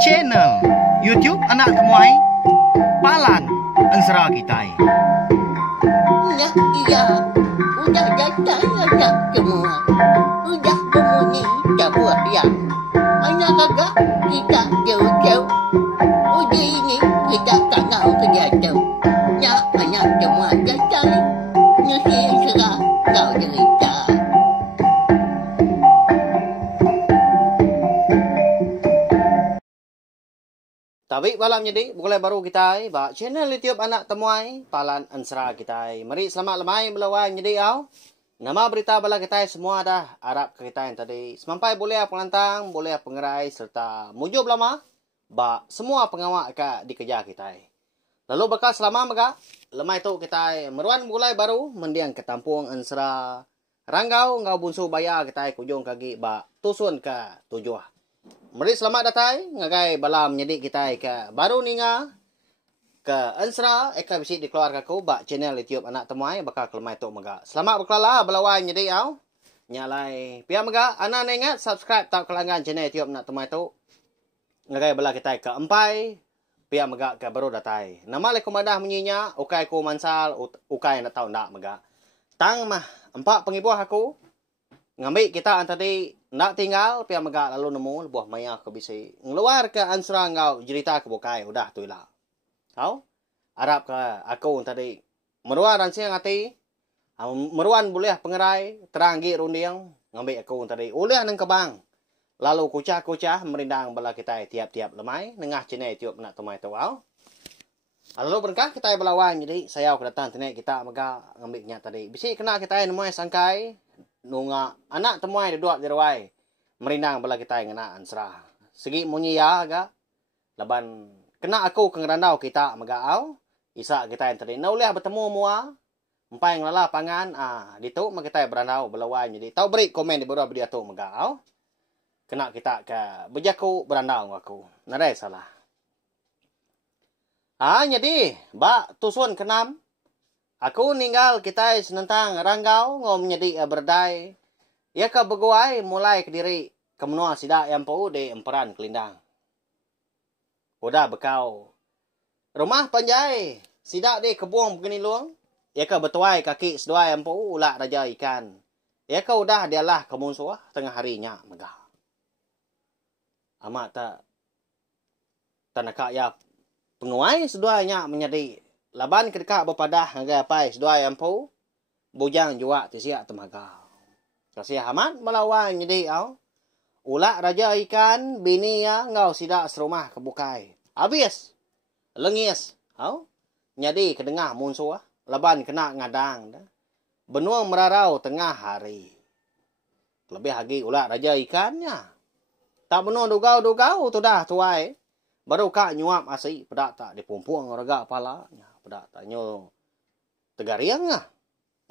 channel YouTube Anak Temuai Palan Ensera Kitai. Iya, udah datang anak semua. Udah berbunyi sebuah yang hanya kagak kita jauh-jauh. Uji ini kita tak tahu kejatuh. Ya, anak semua datang. Nusi serah kau cerita. Tapi malam jadi boleh baru kita ba channel YouTube Anak Temuai Palan Ensera kita. Mari selamat lemai melawan jadi au. Nama berita bala kita semua dah Arab ke kita yang tadi. Semampai boleh penglantang, boleh pengerai serta mujub lama ba semua pengawak ka dikejar kita. Lalu bakal selama mega lemai tu kita meruan mulai baru mendiang ke tampung Ensera Ranggau ngau bunsu bayar kita kujung kaki ba tusun ke tujuh. Mari selamat datang ngagai balam menyedik kita ke baru ninga ke Ensera eka bisi dikeluarkan ku bak channel YouTube Anak Temuai bakal kelemai tok mega. Selamat berkelala belawan nyedik au. Nyalai pihak mega ana ingat subscribe tak kelanggan channel YouTube Anak Temuai tu. Ngagai bala kita ke empai pihak mega ke baru datai. Nama le komandah menyinya ukai ku mansal ukai nak tahu ndak mega. Tang mah empat pengibuh aku ngambil kita tadi nak tinggal pihak mega lalu nemu buah maya ke bisi ngeluar ke Ensera ngau cerita ke bukai udah tu lah. Kau Arab ke aku tadi meruan ransiang hati meruan boleh pengerai teranggi rundiang ngambil aku tadi oleh nang kebang lalu kucah-kucah merindang bala kita tiap-tiap lemai nengah cine tiup nak temai tu au. Lalu berkah kita belawan jadi saya kedatang tenek kita mega ngambil nya tadi bisi kena kita nemu sangkai nunga anak temuai duduk di rawai merindang bala kita ngena Ensera segi munyi ya aga laban kena aku ke ngerandau kita mega au isa kita yang tadi nauleh bertemu mua empai nglala pangan ditu mah kita berandau belawan jadi tau beri komen di bawah video tu mega au kena kita ke bejaku berandau aku nadai salah jadi bak tusun kenam aku ninggal kita senentang Ranggau ngom menjadi berdai. Ya ke beguai mulai ke diri ke menua sidak yang pau di emperan kelindang. Udah bekau. Rumah panjai sidak di kebuang begini luang. Ya ke betuai kaki sedua yang pau ulak raja ikan. Ya ke udah dialah ke musuh tengah harinya megah. Amat tak tanaka ya penguai seduanya menjadi laban kedekat berpadah ngagai apai sedua yang pau bujang jua tisiak temaga. Kasih amat melawan jadi au. Ulak raja ikan bini ya ngau sidak serumah kebukai. Habis lengis au. Jadi kedengah musuh laban kena ngadang dah. Benua merarau tengah hari. Lebih lagi ulak raja ikannya. Tak benua dugau-dugau tu dah tuai. Baru kak nyuap asli pedak tak dipumpuang raga palanya. Pedak tak nyo tegariang lah.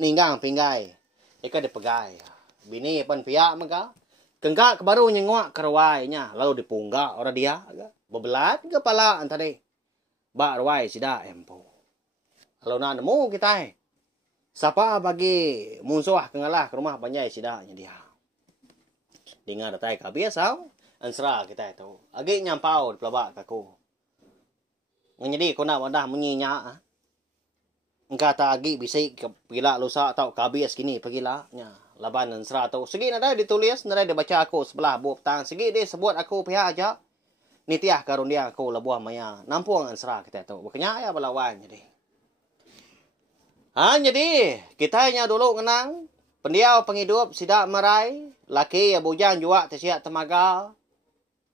Ninggang pinggai. Eka dipegai. Bini pan piak maka. Kenggak ke baru nyengok kerawainya. Lalu dipunggak orang dia. Bebelat kepala tadi. Bak rawai sida empo. Lalu nak nemu kita. Siapa bagi musuh kengalah ke rumah panjai sidanya dia. Dengar datai kabias tau. Ensera kita itu. Agi nyampau di pelabak kaku. Jadi kau nak wadah menyinya. Engkau tak agi bisik pegila lusa atau kabias kini pegila. Laban Ensera tu. Segi nadai ditulis. Nadai dibaca aku sebelah buah petang. Segi dia sebut aku pihak aja. Nitiah karunia aku lebuah maya. Nampuang Ensera kita itu. Bukannya ya belawan jadi. Jadi kita hanya dulu kenang. Pendiau penghidup sidak merai. Laki ya bujang juga tesiak temaga.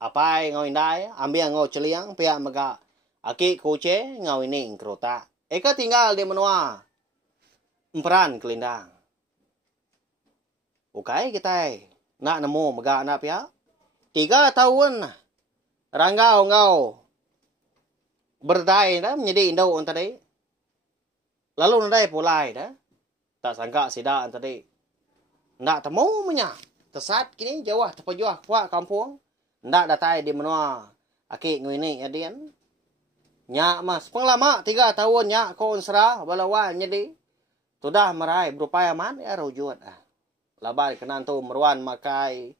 Apai ngau indai, ambil ngau celiang, pihak mega. Aki kuce ngau ini ingkrota. Eka tinggal di menua. Emperan kelindang. Ukai kita nak nemu mega anak pihak. 3 tahun. Ranggau ngau. Berdai dah menjadi indau tadi. Lalu nadai pulai dah. Tak sangka sidak tadi. Nak temu menya. Tesat kini jauh terpejuah kuat kampung. Ndak datai di menua. Aki ngwini adian. Nyak mas. Penglama 3 tahun nyak ko Ensera. Balawan jadi. Sudah merai berupaya man. Ya rujut. Laban kenan tu meruan makai.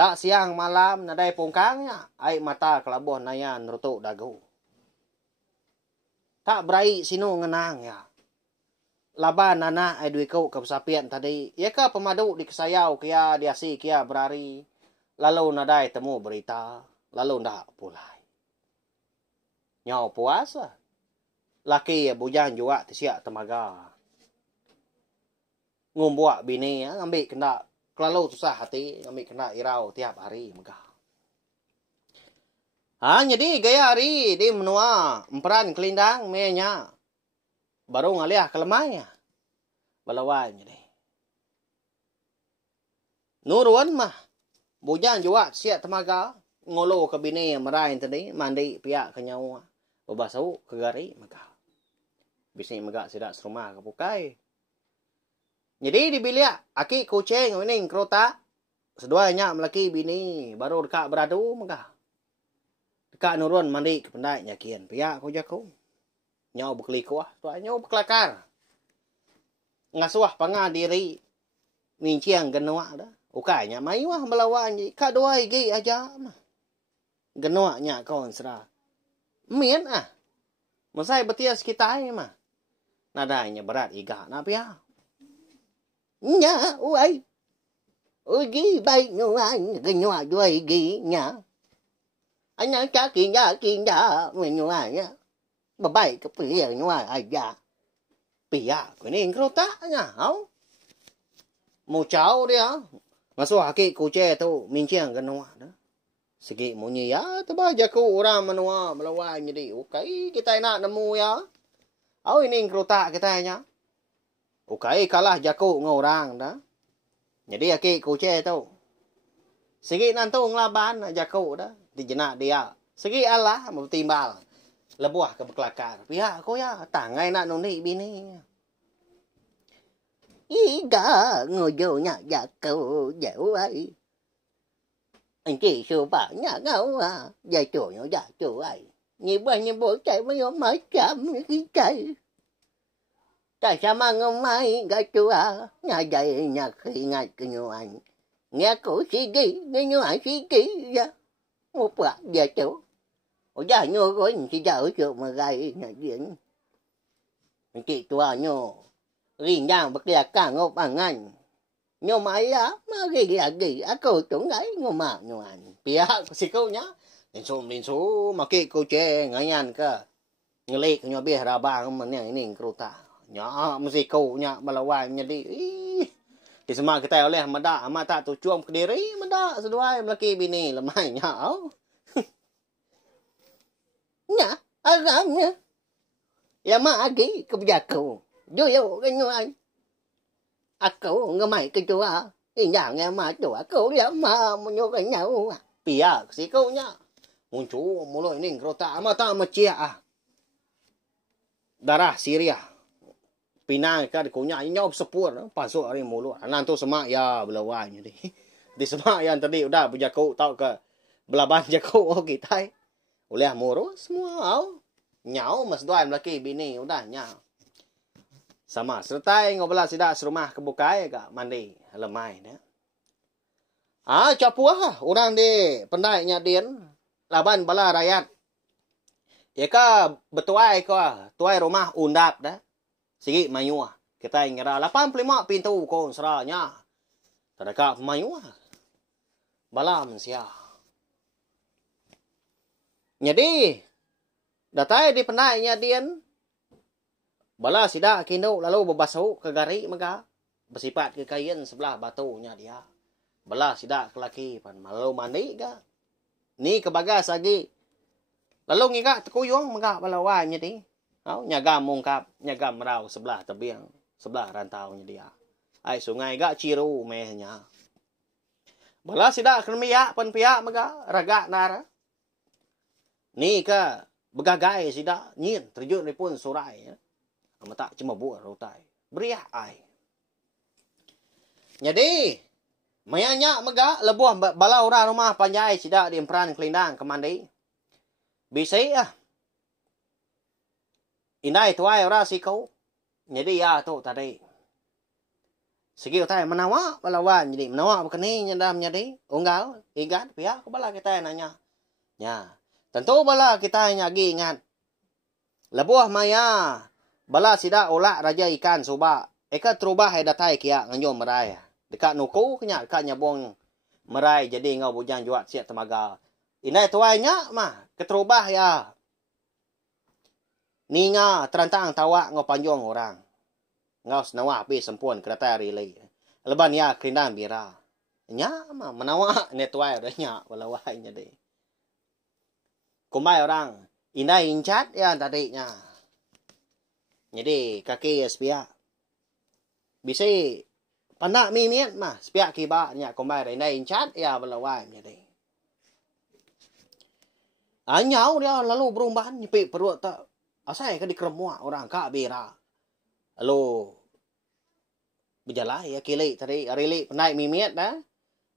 Tak siang malam nadai pungkangnya, ai mata kelabuh nayan rutuk dagu. Tak berai sinu ngenang ya. Laban anak ai dui kau kesapian tadi. Ya ka pemadu di kesayau kia diasi kia berari. Lalu nadai temu berita. Lalu ndak pulai. Nyau puasa. Laki ya bujang juga tisiak temaga. Ngumbuak bini ya, ambil kena kelalu susah hati, ambil kena irau tiap hari megah. Jadi gaya hari di menua emperan kelindang menya. Baru ngaliah kelemahnya. Balawan jadi. Nurun mah. Bujang juga siap temaga. Ngolo ke bini yang merahin tadi. Mandi pihak ke nyawa. Babasau ke gari megah. Bising megah sidak serumah ke pukai. Jadi dibiliak. Aki kucing ini kerota. Seduanya melaki bini. Baru dekat beradu megah. Dekat nurun mandi ke pendai nyakian. Pihak ku jaku. Nyau bekeli kuah. Tuan nyau bekelakar. Ngasuah pangah diri. Minciang genuak dah. Ukainya mayuah melawan. Kak dua igi aja mah. Genuaknya kawan serah. Mien ah. Masai betias kita mah. Nadanya berat iga. Nak pihak. Nya uai. Ugi baik nyuan. Genuak dua igi nya. Anh cha kinda menyuanya. Babai ke pia nyua aja. Pia ko ni krota nya, hau. Mu chao dia. Masuk haki kuce tu minciang genua dah. Segi munyi ya teba jaku orang menua melawan jadi. Ukai kita nak nemu ya. Au ini krota kita nya. Ukai kalah jaku ngorang dah. Jadi haki kuce tu. Segi nantung laban jaku dah. Dijenak dia. Segi Allah mau timbal. Lebuah ke bekelakar. Pihak ko ya. Tangai nak nuni bini. Iga ngojonya jaku jauh ai. Anh chị sư bà nhà ngâu à. Gia chủ nhỏ gia chủ ai. Như bố chạy mới ôm mới chạm cái chạy. Tại sao mà ngông mai gà chú à. Nhà dạy nhà khi ngay cái nhỏ anh. Nghe cổ sĩ ghi. Nghe nhỏ anh sĩ ký ra. Một bạc gia chủ. Ủa giá nhô có anh chị ở chỗ mà gai nhà diễn. Anh chị tùa nhô. Riêng giang bạc đẹp cả ngô bằng anh. Nhô máy á. Mà ghi á cầu chỗ ấy ngô mà nhô anh. Bia xì câu nhá. Lên số mà kì câu chê ngay nhàn cơ. Nghe lệch nhô bia ra bang mà nè nè câu ta. Nhá mà xì câu nhá. Bà là hoài nhá đi. Di semua kita oleh mata tu cuam ke diri mada seduai melaki bini lemai nya. Nya, agamnya. Ya ma agi kebijaku. Yo cái anh. Aku ngamai ke jua. Injang ya ma jua aku ya ma munyo ke nyau. Pia si kau nya. Muncul mulai ni kerota mata macia ah. Darah Syria. Pinang ka ko nya nyop sepur pasok hari mulut anan tu semak ya belawan jadi di semak yang tadi udah berjaku tau ke belaban jaku oh kita oleh murus semua au nyau mas doan laki bini udah nya sama sertai ngobrol sidak serumah kebukai ka mandi lemai dah capuah orang di pendainya dien laban bala rakyat ya ka betuai ko tuai rumah undap dah. Sige, mayuah. Kita ingat 85 pintu kon seranya. Terdekat mayuah. Balam siya. Jadi, datai di penainya dian. Bala sida kino lalu berbasuh ke gari maka. Bersifat ke kain sebelah batunya dia. Bala sida ke laki pan lalu mandi ka. Ni kebagas lagi. Lalu ngigak tekuyung maka balawan jadi. Nyagam mungkap, nyagam merau sebelah tebiang, sebelah rantaunya dia. Ai sungai gak ciru mehnya. Bala sidak kermiak pen piak mega raga nara. Ni ka begagai sidak nyin terjun ni pun surai ya. Amata cuma buat rotai. Beriak ai. Jadi mayanya mega lebuh bala orang rumah panjai sidak di emperan kelindang kemandi. Bisa ya. Inai tuai ora si kau. Jadi ya tu tadi. Sige utai menawa balawan jadi menawa bekeni nyadam jadi unggal igan pihak bala kita nanya. Ya. Tentu bala kita nyagi ingat. Lebuah maya bala sida olah raja ikan suba. Eka terubah hai datai kia nganyo merai. Dekat nuku kenya dekat nyabong merai jadi ngau bujang juat siat temaga. Inai tuainya mah keterubah ya. Ninga terantang tawa ngau panjong orang. Ngau senawa api sempun kereta relay. Leban ya kerindang bira. Nya mah menawa ne tuai dah nya walawai nya deh. Kumai orang inai incat ya tadi nya. Jadi kaki sepia. Bisa pandak mimian mah sepia kiba nya kumai inai incat ya walawai nya deh. Anyau dia lalu berumbahan nyepi perut tak. Asai ke dikeremua orang kak bira. Lalu berjalan ya kili tadi arili naik mimiat dah.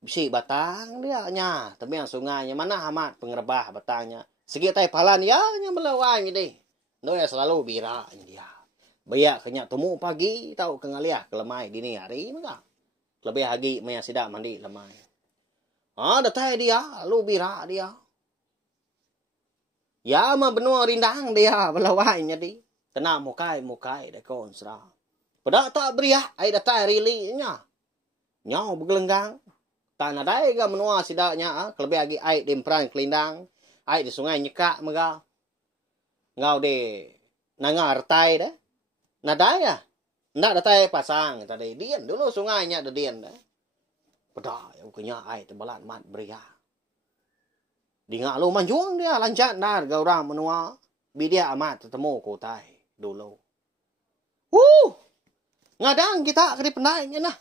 Bisi batang dia nya. Tapi yang sungainya mana amat pengerebah batangnya. Segi tai palan ya nya melawai deh. No ya selalu bira dia. Bayak kenya temu pagi tahu ke ngaliah ke lemai dini hari maka. Lebih hagi maya sidak mandi lemai. Datai dia lu bira dia. Ya mah benua rindang dia melawai di. Tenang mukai dah kon sera. Pada tak beriah ai datai rili nya. Nyau begelenggang. Tanah dai ga menua sidaknya kelebih lagi ai dempran kelindang. Ai di sungai nyekak mega. Ngau de nangar tai dah. Nadai ya. Ndak datai pasang tadi dian dulu sungainya ada dian dah. Pada yang kenya ai tebalan mat beriah. Dinga lu manjuang dia lancat nar ga orang menua. Bidia amat ketemu ko tai dulu. Ngadang kita ke pendainya nah.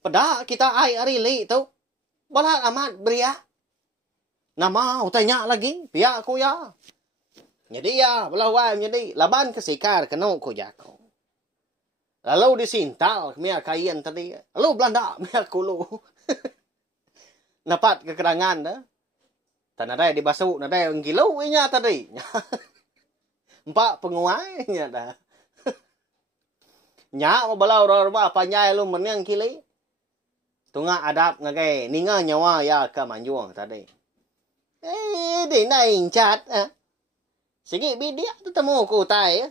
Pada kita ai arili tu. Balat amat beria. Nama utanya lagi. Pihak aku ya. Jadi ya. Belawai jadi. Laban kesikar kena ko jako. Lalu disintal. Mia kain tadi. Lalu Belanda. Mia kulu. Napat kekerangan dah. Tanah daya dibasuh. Nadai ang gilaw inya tadi. Empat penguainya dah. Nya mabalau rorba panyai lu menang kili. Tunga adap ngagai ninga nyawa ya ka manjuang tadi. Di nai chat Sigi bidia tetemu ku tai.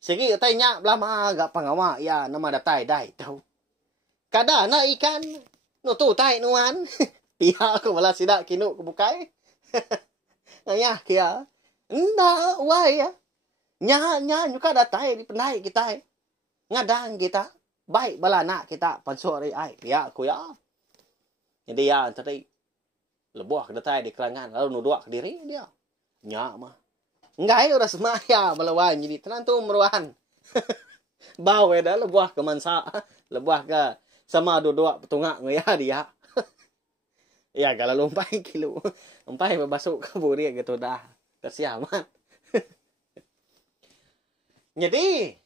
Sigi tai nya blama ga pangawa ya nama datai dai tau. Kada na ikan no tu tai nuan. Pia aku bala sidak kinu kebukai. Ngaya kia. Nda wai ya. Nya nyuka datai di pendai kita. Ngadang kita. Baik bala nak kita pansori ai. Pia aku ya. Jadi ya tadi. Lebuah ke datai di kelangan. Lalu nuduak ke diri dia. Nya mah. Ngai udah semaya melawan. Jadi tenang tu meruahan. Bawa dah lebuah ke mansa. Lebuah ke sama dua petungak ngaya dia. Ya kalau lumpai kilo. Lumpai berbasuk ke buri gitu dah. Kesiaman. Jadi.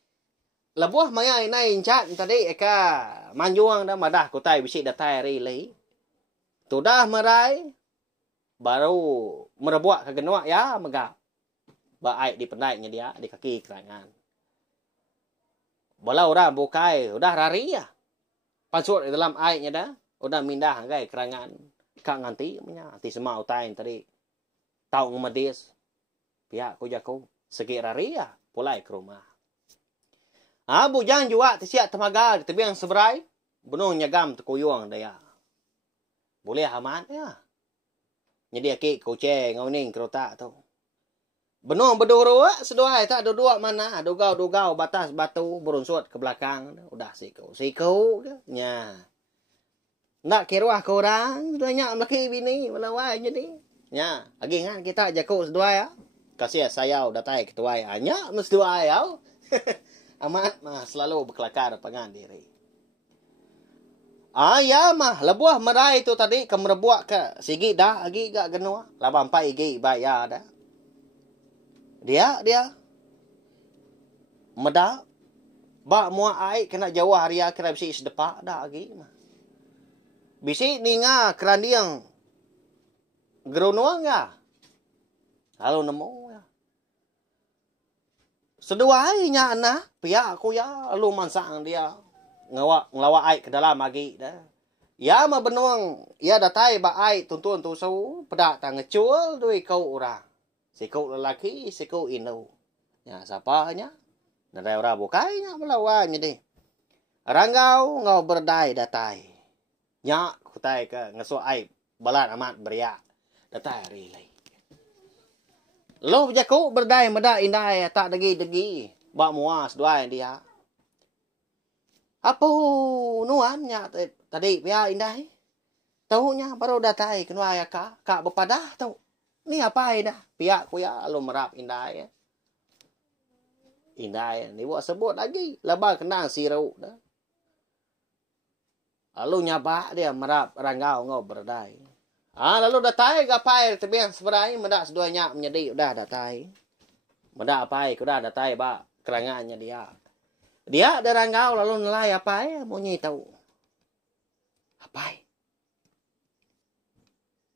Lebuah maya inai incat tadi eka manjuang dah madah kutai bisik datai relay. Tu dah merai. Baru merebuak ke genuak ya megap. Baik di pendaiknya dia di kaki kerangan. Bola orang bukai udah rari ya. Pansut di dalam airnya dah. Udah mindah kai kerangan. Kak nganti punya anti semua utain tadi. Tahu ngemadis. Pihak ku jaku segi rari ya pulai ke rumah. Bujang juga tisiak temaga tapi yang seberai bunuh nyagam tekuyuang daya. Boleh aman ya. Jadi aki kucing ngauning kerotak tu. Benuh berdua sedua tak dua mana dugau batas batu berunsut ke belakang udah siku nya. Nak kiruah ke orang sebenarnya laki bini melawai jadi. Nya, lagi kan kita jaku sedua ya. Kasih saya udah tai ketua ya. Nya mesti dua ya. Amat mah selalu berkelakar pengan diri. Ya mah lebuah merai itu tadi ke merebuak ke sigi dah lagi gak genua. 84 igi bayar dah. Dia meda ba mua ai kena jauh haria kena bisi sedepak dah lagi mah. Bisi ninga kerandiang gerunuang ya. Lalu nemu ya. Seduai nya anak pihak aku ya lu mansang dia ngelawa ai ke dalam lagi dah. Ya ma benuang ya datai ba ai tuntun tu sau pada tang ngecul dui kau orang. Si kau lelaki, si kau inu. Ya siapa nya? Nadai ora bukai nya melawan jadi. Ranggau ngau berdai datai. Nya kutai ke ngeso ai balat amat beria. Datai rilai. Lo jaku berdai meda indai tak degi-degi. Ba muas duai dia. Apa nuan nya tadi pia indai. Tahunya baru datai kenua ya ka bepadah tahu. Ni apa dah? Pia ku ya lo merap indai. Indai ni buat sebut lagi. Laba kenang sirau dah. Lalu nyapa dia merap ranggau ngau berdai. Lalu datai gapai tebiang seberai mendak seduanya menjadi udah datai. Mendak apai kuda datai ba kerangannya dia. Dia ada ranggau lalu nilai apai bunyi tahu. Apai.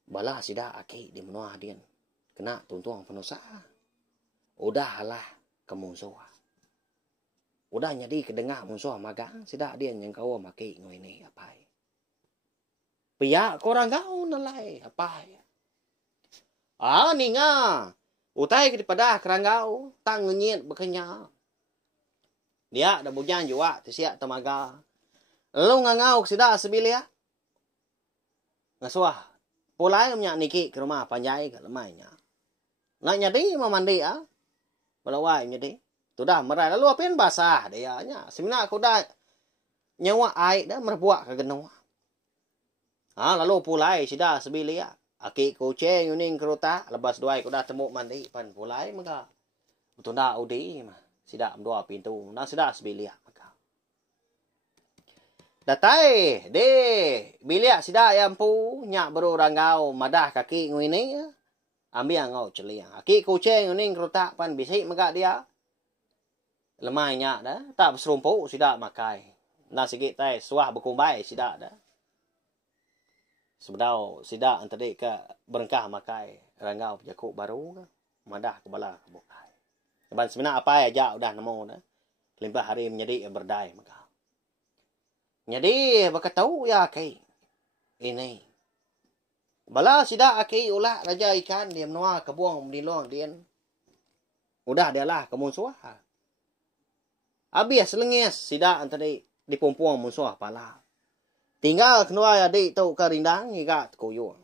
Bala sida aki di menua dia. Kena tuntuang penusaha. Udahlah ke musuh. Udah jadi kedengar musuh magang. Sida dia yang kau maki ngoi ni apai. Pia korang kau nilai apai. Ni nga. Utai kepada kerangau. Tang ngenyit berkenya. Dia dah bujan juga. Tisiak temaga. Lalu ngangau sida sebilia. Ngasuah. Pulai minyak niki ke rumah panjai ke lemainya. Nak nyadi memandi Melawai nyadi. Tu dah merai lalu apin basah dia nya. Semina aku dah nyawa air dah merbuak ke genua. Lalu pulai sida sebilia. Aki kucing yuning keruta lepas duai aku dah temu mandi pan pulai maka. Tu dah udi mah. Sida dua pintu. Nah sida sebilia maka. Datai de bilia sida yang pu nyak baru ranggau madah kaki ngini ambil ngau celiang. Aki kucing yuning keruta pan bisik maka dia. Lemai nyak dah tak berserumpu sida makai. Nah sikit tai suah berkumbai sida dah. Sebedau sida antara ke berengkah makai ranggau jakuk baru ke madah ke bala ke bukai. Sebab sebenarnya apa aja udah nemu dah. Limpah hari menjadi berdai maka. Jadi baka tahu ya kai. Ini. Bala sida aki ulah raja ikan dia menua ke buang menilong dia. Udah dia lah ke musuh. Habis selengis sida antara dipumpuang musuh pala. Tinggal kenua adik tu ke rindang ikat kuyung.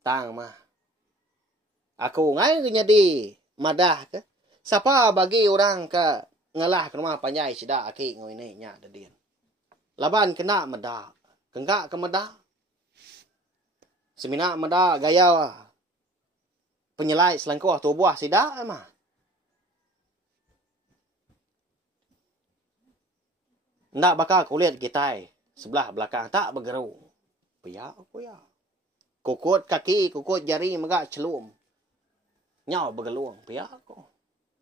Tang mah. Aku ngai jadi madah ke. Siapa bagi orang ke ngalah ke rumah panjai sida aki ngoi ni nya dadien. Laban kena madah. Kenggak ke madah. Semina madah gaya penyelai selangkuh tu buah sida mah. Ndak bakal kulit kita sebelah belakang tak bergeru. Pia aku ya. Kukut kaki, kukut jari megak celum. Nyau bergeluang pia aku.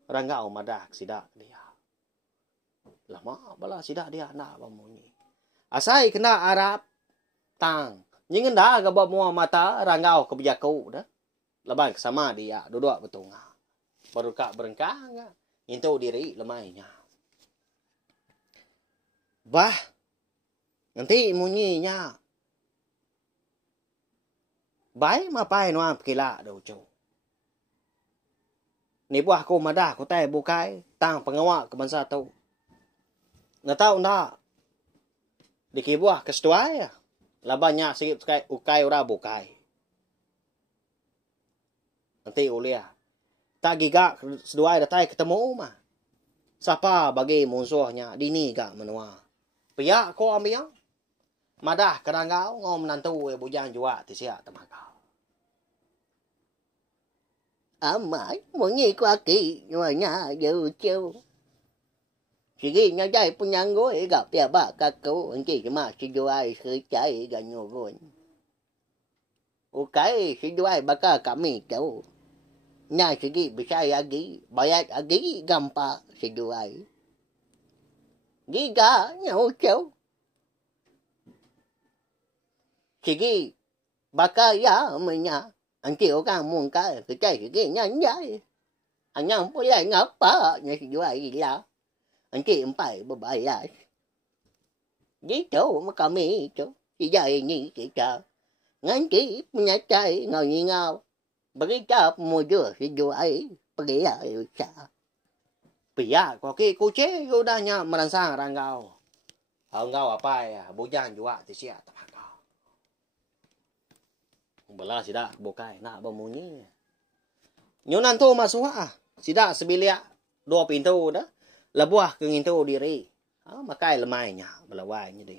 Ranggau madah sidak dia. Lama bala sidak dia nak bamunyi. Asai kena Arab tang. Nyingen dah ke bawa mata ranggau ke bijaku dah. Leban sama dia duduk betungah. Baru kak berengkang. Itu diri lemainya. Bah, nanti munyinya. Baik mapai nuam kila do cu. Ni buah ko madah ko tai bukai tang pengawak ke bangsa tu. Na tahu ndak? Diki buah ke setuai ya. Labanya sikit ukai ora bukai. Nanti ulia. Tak gigak setuai datai ketemu mah. Siapa bagi musuhnya dini gak menua. Pia ko ambil madah kerangau ngom menantu bujang jua tisia temakau. Amai munyi ku aki nya dư chiu. Sigi nya jai punyango gặp tia ba kakau anki ma si juai khơi chai ga nyo gon. O kai si juai baka kami kau. Nya sigi bisa agi bayat agi gampa si juai. Giga nhau cháu. Sigi baka ya menya. Anh kêu càng muốn cái chạy cái nhanh vậy. Anh nhang bố lại ngập bả. Nhà thì vô ai gì là. Anh kêu phải bố bài lại. Gitu mà kami itu. Sida ini kita. Nanti punya cai ngau. Berita muda sejuai. Pergi usah. Pia ko ki ku che yo da nya meransang rangau. Ngau apa ya? Bujang jua ti sia ta kau. Bala sida bukai nak bemunyi. Nyunan tu masua. Sida sebilia dua pintu dah. Lebuah ke ngintu diri. Makai lemainya belawai nya di.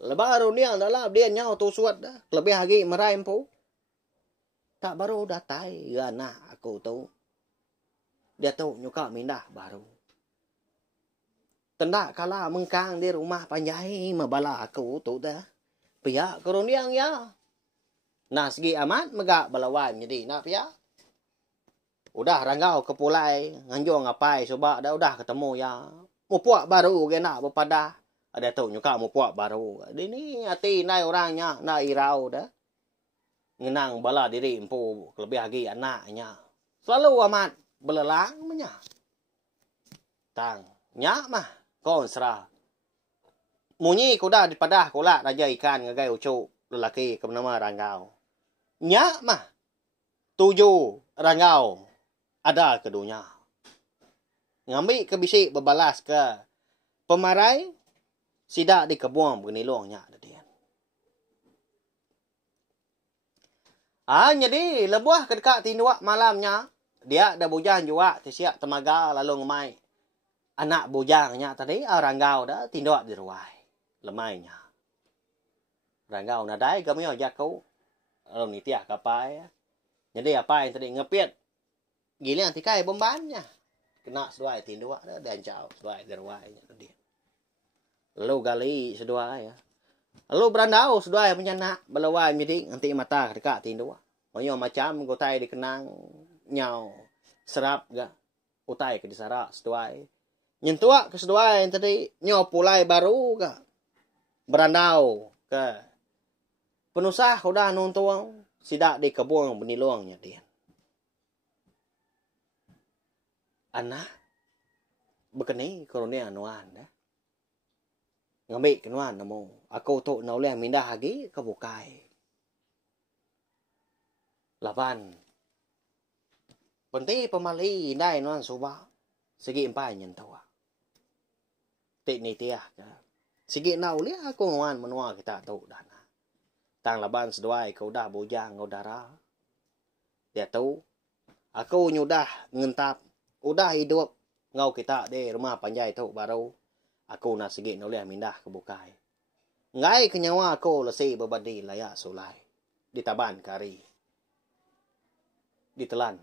Lebaru dia adalah dia nyau tu suat dah. Lebih lagi merai empu. Tak baru datai gana aku tu. Dia tahu nyuka mindah baru. Tenda kala mengkang di rumah panjai mabala aku tu dah. Pihak keruniang ya. Nah segi amat megak balawai jadi nak pihak. Udah ranggau ke pulai nganjong ngapai coba dah udah ketemu ya. Mupuak baru kena berpada. Ada tahu nyuka mupuak baru. Ini hati nai orangnya na irau dah. Ngenang bala diri empu lebih lagi anaknya. Selalu amat belelang menya. Tang nyak mah kon serah. Munyi kuda di padah kula raja ikan ngagai ucu lelaki ke nama ranggau. Nyak mah 7 ranggau ada kedunya. Ngambil ke bisik berbalas ke pemarai sidak di kebuang benilongnya dia. Jadi lebuah ke dekat tinduak malamnya dia ada bujang juga siap temaga lalu ngemai. Anak bujangnya tadi ranggau dah tinduak di ruai. Lemainya. Ranggau nadai kami ajak kau. Lalu nitiah kapai. Jadi apa yang tadi ngepiat. Gila yang tikai bombannya. Kena seduai tinduak dah dan jauh seduai di ruainya dia. Lalu gali seduai ya. Lalu berandau seduai menyanak belawai midik nanti mata dekat tinduak. Banyak macam gotai dikenang nyau serap ga utai ke disarak seduai. Nyentuak ke seduai yang tadi nyau pulai baru ga. Berandau ke penusah udah nuntuang sidak di kebun benilongnya dia. Anak bekeni korone anuan dah. Ngambil kenuan namo. Aku tu nauleh mindah lagi ke bukai. Lapan. Penting pemali indai nuan subah. Segi empai nyentuak. Tik ni tiah ke. Segi nauleh aku nguan menua kita tu dana. Tang laban seduai kau dah bujang kau darah. Dia tahu. Aku nyudah ngentap. Udah hidup ngau kita di rumah panjai tu baru. Aku nak segi noleh mindah ke bukai. Ngai kenyawa aku lesi berbadi layak sulai. Ditaban kari. Ditelan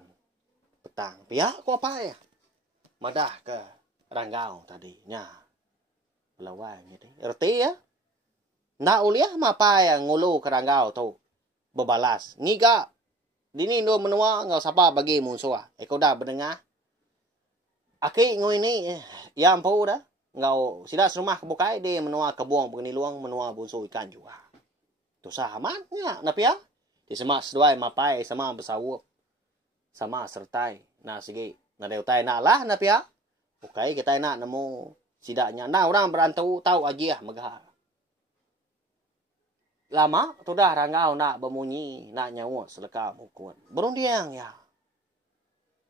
petang. Pihak aku apa ya? Madah ke ranggau tadi. Nya. Belawai jadi. Erti ya? Nak uliah mapa yang ngulu ke ranggau tu. Berbalas. Ngiga. Dini do menua ngau sapa bagi musuh. Eko dah berdengar. Aki ngau ini. Yang pau dah. Ngau sida serumah kebukai dia menua kebuang begini luang menua bunsu ikan juga. Tu sahamatnya napi ya? Di semak seduai mapai sama bersawup. Sama sertai. Nah segi nadeutai nak lah napi ya? Bukai kita nak nemu sidaknya. Nah orang berantau tahu aja megah. Lama tu dah ranggau nak bemunyi nak nyawa selekam ukun. Berundiang ya.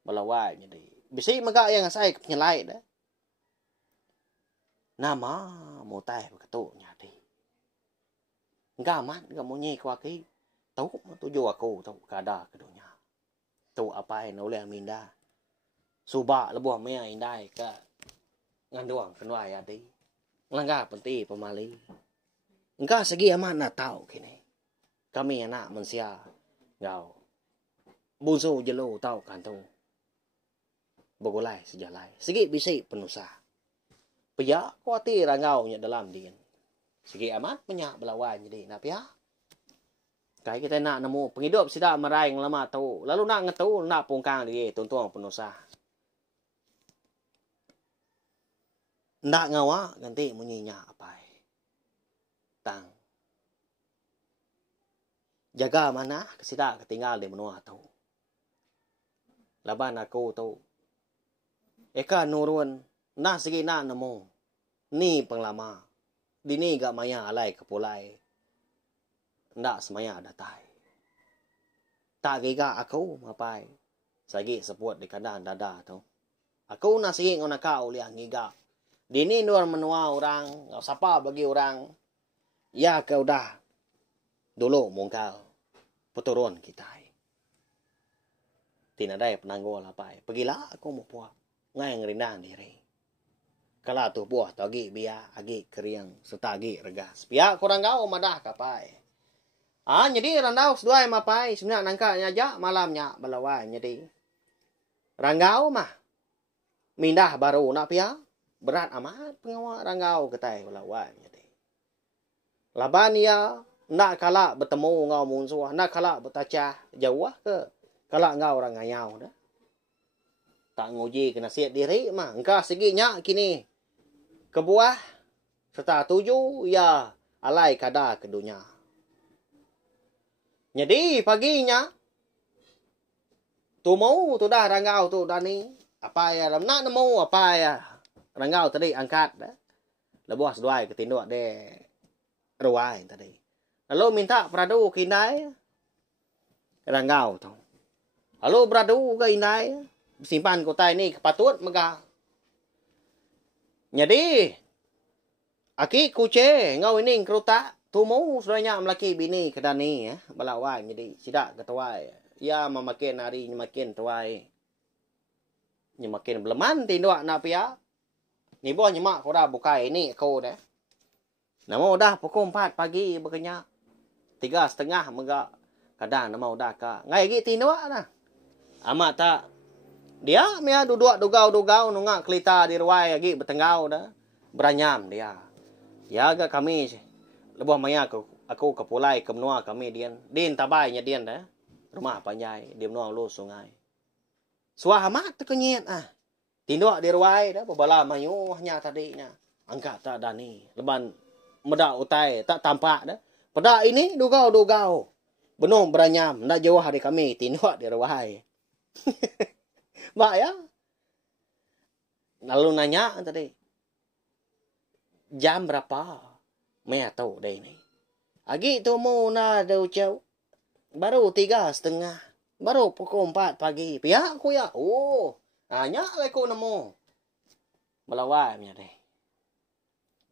Belawai jadi. Bisi megah yang saya penyelai dah. Nama mutai berketuknya di. Enggak amat, enggak munyi kuaki. Tahu tuju aku tahu kada kedunya. Tahu apa yang oleh minda. Subak lebuh mea indai ke nganduang kenwai adi. Langgar penti pemali. Enggak segi amat nak tahu kini. Kami anak mensia ngau. Bunsu jelo tahu kan tu. Begulai sejalai. Segi bisi penusah. Pia kuati rangau nya dalam dia. Segi amat penyak belawai jadi nak pia. Kai kita nak nemu penghidup sida merai lama tahu. Lalu nak ngetu nak pungkang dia tuntung penusah. Ndak ngawa ganti munyinya apa. Tang. Jaga mana sida ketinggal di menua tahu. Laban aku tahu. Eka nurun. Nah segi nak nemu. Ni penglama. Dini gak maya alai kepulai. Ndak semaya datai. Tak giga aku mapai. Sagi sepuat di kandang dada tu. Aku nasi ngona kau liang giga. Dini nuar menua orang. Gak sapa bagi orang. Ya kau dah. Dulu mungkal. Puturun kita. Tinadai penanggol lapai. Pergilah aku mau puak. Ngai ngerindang diri. Kala tu buah tagi biya agi keriang serta agi regas. Pihak kurang kau madah kapai. Jadi randau seduai mapai sebenarnya nangka nyaja malamnya balawai jadi. Ranggau mah mindah baru nak pihak berat amat pengawa ranggau ketai balawai jadi. Laban ya nak kala bertemu ngau musuh, nak kala bertacah jauh ke kala ngau orang ngayau dah. Tak nguji kena siap diri mah engkau seginya kini. Kebuah serta tuju ya alai kada ke dunia. Jadi paginya tu mau tu dah ranggau tu dah ni apa ya lam nak nemu apa ya ranggau tadi angkat dah. Lebuah seduai ketinduk de ruai tadi. Lalu minta peradu ke indai ranggau tu. Lalu beradu ke indai simpan kotai ni kepatut megah. Jadi, aki kuce ngau ini kerutak tumu sebenarnya melaki bini kedani ya balawai jadi sidak ketuai ya memakin hari makin tuai makin beleman tinduk nak pia ni boh nyemak ko dah bukai ini ko dah namo dah pukul 4 pagi berkenyak 3:30 mega kadang namo dah ka ngai gi tinduk nah amat tak dia mia duduk dugau nungak kelita di ruai lagi bertenggau dah. Beranyam dia. Ya agak kami lebuh maya aku kepulai ke menua kami dian. Din tabainya dian dah. Rumah panjai di menua lu sungai. Suah amat terkenyit Tinduk di ruai dah bebala mayuhnya tadinya. Angkat tak dani. Leban medak utai tak tampak dah. Pada ini dugau. Benuh beranyam ndak jauh hari kami tinduk di ruai. Mbak ya. Lalu nanya tadi. Jam berapa? Mea tahu deh ini. Agi tu mau na deu jauh. Baru 3:30. Baru pukul 4 pagi. Pihak aku ya. Oh. Nanya lah aku nemu. Melawai punya deh.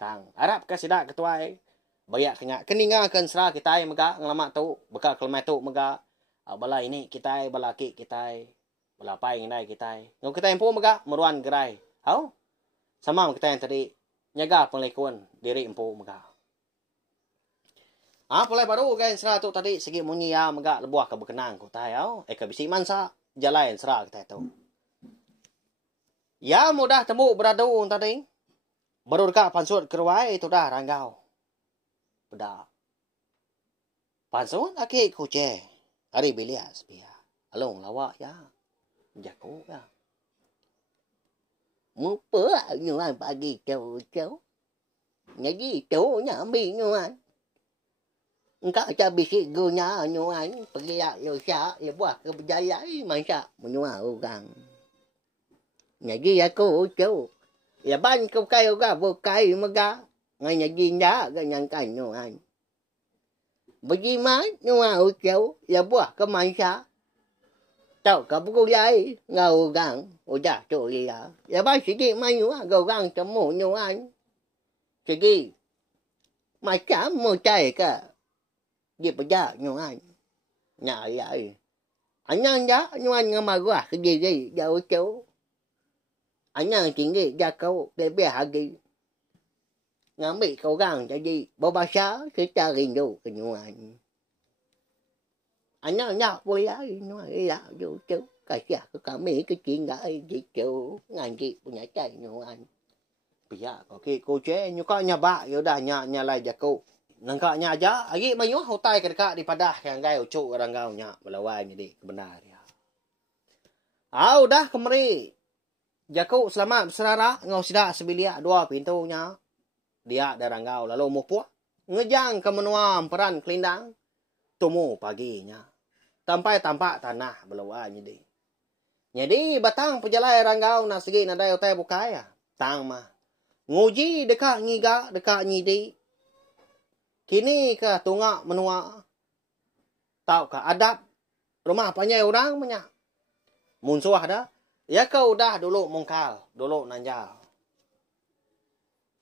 Tang. Harap kasih dak ketuai. Bayak kena. Keningakan serah kita mega ngelamak tu. Beka kelmai tu mega. Bala ini kita balaki kita. Balapai ngai kita. Ngau kita yang pun mega meruan gerai. Hau? Sama kita yang tadi nyaga penglekon diri empu mega. Pulai baru kan serah tu tadi segi munyi ya mega lebuah ke berkenang ku tai au. Ka bisi mansa jalain serah kita tu. Ya mudah temu beradu tadi. Baru dekat pansut keruai tu dah ranggau. Pada. Pansut aki kuce. Hari bilias pia. Along lawak ya. Jago ya. Mupa nyuan pagi cau. Ngaji cau nya ambil nyuan. Engkau ca bisik gunya nyuan. Pergi ya syak ya buat ke berjaya masa menyuan orang. Ngaji aku cau. Ya ban kau kai ga bukai mega. Ngai ngaji nda ga nyangkan nyuan. Bagi mai nyuan cau ya buat ke masa. Tao ka buku yai ngau gang udah tu ya. Ya ba sigi mayu ngau gang temu nyuan. Sigi macam mo cai ka. Dia peja nyuan. Nya ya. Anyang ja nyuan ngama gua sigi jauh jauh. Anyang tinggi ja kau bebe hagi. Ngambil kau gang jadi babasa kita rindu ke nyuan. Anh nhạc vui ấy nó là vô chú cái kami cái chuyện gái chị chú ngàn chị punya cai no anh pihak okey ko che nyuka nya ba yo dah nya lai jaku nangka nya aja agi mayu hotai ke dekat di padah yang gai ucu orang gau nya belawai jadi kebenar ya dah kemari jaku selamat berserara ngau sida sebilia dua pintunya dia darang gau lalu mupuak ngejang ke menua peran kelindang tumu paginya tampai tampak tanah belawai jadi batang pejalai ranggau na segi na dayo tay bukaya tang mah Nguji dekat ngiga, dekat nyidi. Kini ke tungak menua. Tahu ke adab rumah panjai orang banyak. Munsuah dah. Ya kau dah dulu mungkal, dulu nanjal.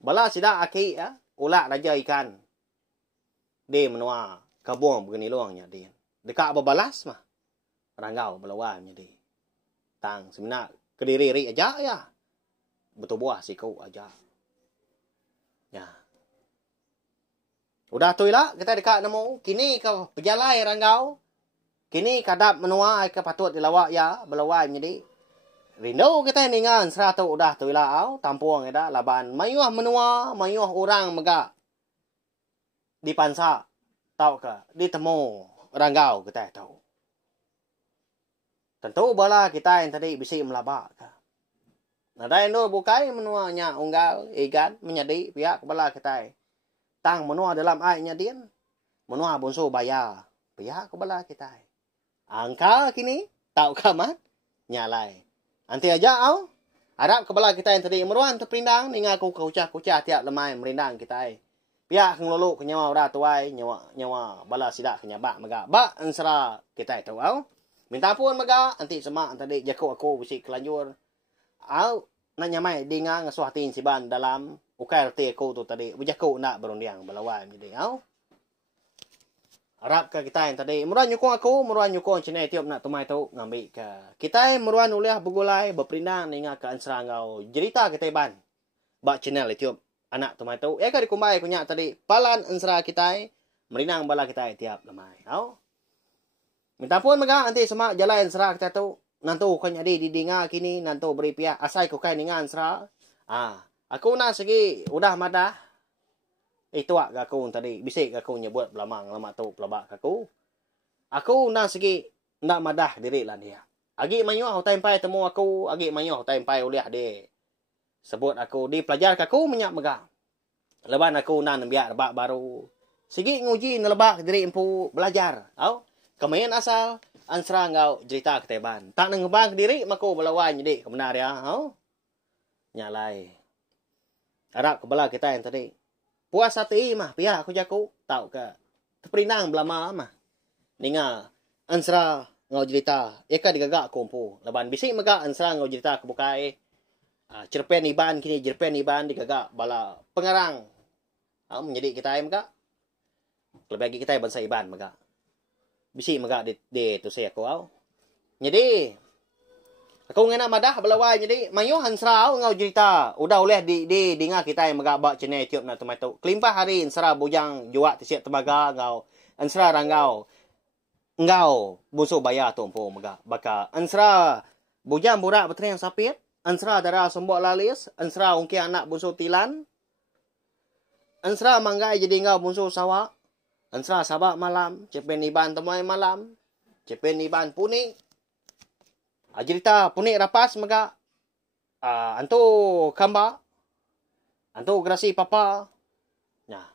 Bala sidak aki ya, ulak raja ikan. Dia menua kabung begini luangnya dia. Dekat berbalas mah. Ranggau melawannya dia. Tang sebenar kediri ri aja ya. Betul buah siku aja. Ya. Udah tu lah kita dekat nemu. Kini ke pejalai ranggau. Kini kadap menua ke patut dilawak ya, belawan jadi. Rindu kita ningan 100 udah tu lah au, tampuang ida laban mayuah menua, mayuah orang mega. Di pansa tahu ke, di temu ranggau kita tahu. Tentu bala kita yang tadi bisa melabak ke. Nadai nur bukai menuanya unggal ikan menjadi pihak bala kita. Tang menua dalam airnya dia. Menua bonsu bayar pihak bala kita. Angka kini tahu kamat nyalai. Anti aja au. Harap kebala kita yang tadi meruan terpindang ninga ku kucah-kucah tiap lemai merindang kita. Pihak ngelulu ke nyawa ora tuai nyawa bala sidak ke nyabak mega. Bak ansara kita tahu au. Minta pun mega anti semak tadi jaku aku bisi kelanjur. Au nak nyamai dinga ngasuh tin siban dalam ukai reti aku tu tadi. Bujaku nak berundiang balawan jadi au. Harap ke kita yang tadi meruan nyukung aku, meruan nyukung channel tiap nak tumai tu ngambil ke. Kita meruan uliah begulai berperindang ninga ke ansra ngau. Cerita kita ban. Bak channel tiap anak tumai tu. Ya ka dikumbai kunya tadi palan ansra kita merindang bala kita tiap lemai. Au. Minta pun mega nanti semak jalan ansra kita tu. Nantu kan jadi didinga kini nantu beri pihak asai ku kai ninga ansra. Aku nak segi udah madah. Itu aku tadi bisik aku nyebut belamang lama tu pelabak aku. Aku nak segi nak madah diri lah dia. Agi mayuh tempai temu aku, agi mayuh tempai uliah dia. Sebut aku di pelajar aku menyak megah. Leban aku nan biar rebak baru. Segi nguji nelebak diri empu belajar. Au, kemain asal ansra ngau cerita keteban. Tak ngebang diri maku belawan jadi kebenar ya. Au. Nyalai. Harap kebala kita yang tadi. Puas hati mah pihak aku jaku tahu ke terperinang belama mah ninga ansra ngau cerita eka digagak kumpu laban bisik mega ansra ngau cerita kebukai cerpen iban kini cerpen iban digagak bala pengarang menjadi kita mega lebih lagi kita bangsa iban mega bisik mega de tu saya aku au jadi aku ngena madah belawai jadi mayuh ansra ngau cerita udah oleh di dengar kita yang megabak channel YouTube nak tumai tu kelimpah hari ansra bujang juak tisiak tembaga ngau ansra ranggau ngau busu bayar tu empu mega baka ansra bujang burak betreng sapit ansra darah sombok lalis ansra ungki anak busu tilan ansra manggai jadi ngau busu sawak ansra sabak malam cepen iban temai malam cepen iban puning cerita punik rapas mega antu kamba antu grasi papa nah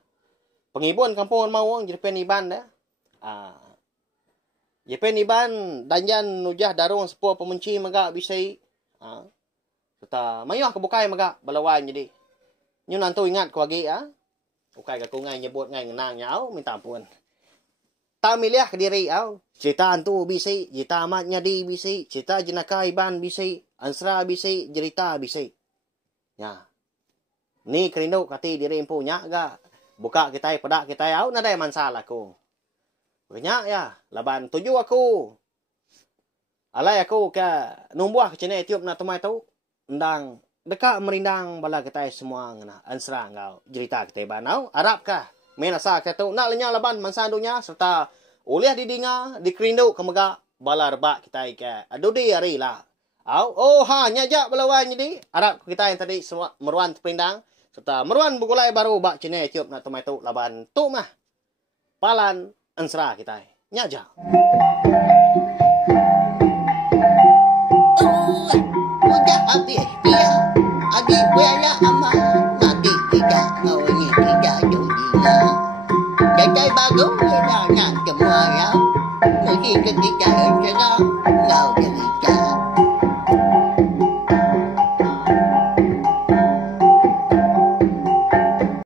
pengibun kampung mawang jepen iban dah jepen iban danjan nujah darung sepuh pemenci mega bisai serta mayuh kebukai mega balawan jadi nyun antu ingat ku lagi ukai aku ngai nyebut ngai ngenang nyau minta ampun tak milih ke diri au. Cerita antu bisi, cerita amatnya di bisi, cerita jenaka iban bisi, ansra bisi, cerita bisi. Ya. Ni kerindu kati diri empunya ga. Buka kita pedak kita au nadai masalah aku. Banyak ya, laban tuju aku. Alai aku ke numbuah ke channel YouTube nak tumai tu. Ndang dekat merindang bala kita semua ngena ansra ngau. Cerita kita iban au. Arab kah? Menasa kata nak lenya laban mansa dunia serta oleh didinga dikerindu kemega bala rebak kita ke adudi hari lah au nyajak belawan jadi harap kita yang tadi semua meruan terpindang serta meruan bugulai baru bak channel YouTube nak tumai tu laban tu mah palan ansra kita nyajak udah habis dia adik bela amat mati tidak kau ni tidak jodinya jadi bagus dah nak semua ya mesti ketika serang kau cerita